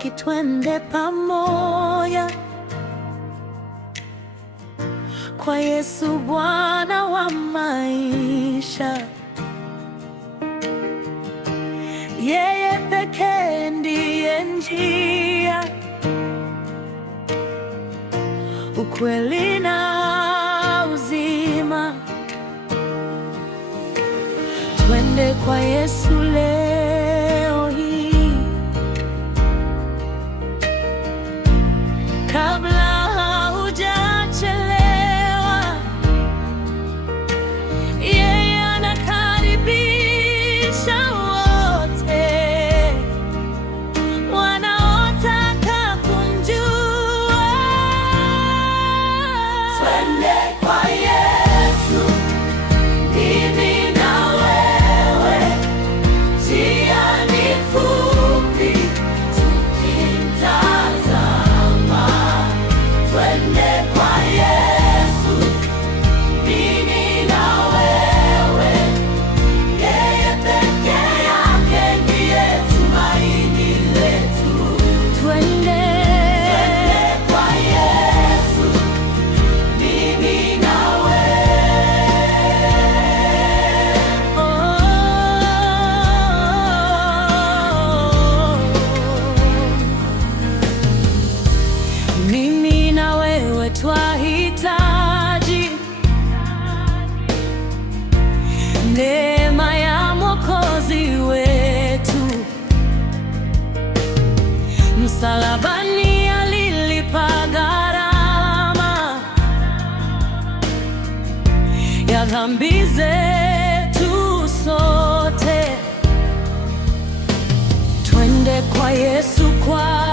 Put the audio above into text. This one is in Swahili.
rafiki, twende pamoja kwa Yesu, Bwana wa maisha. Yeye pekee ndiye njia, ukweli na uzima. Twende kwa Yesu leo hii, kabla haujachelewa. Yeye anakaribisha wote wanaotaka kumjua. Twende kwa Yesu, mimi na wewe, njia ni fupi tukimtazama. Twende kwa Yesu, mimi na wewe, yeye peke yake ndiye tumaini letu. Twende kwa Yesu, mimi na mimi na wewe twahitaji neema ya Mwokozi wetu. Msalabani alilipa gharama ya dhambi zetu sote. Twende kwa Yesu kwa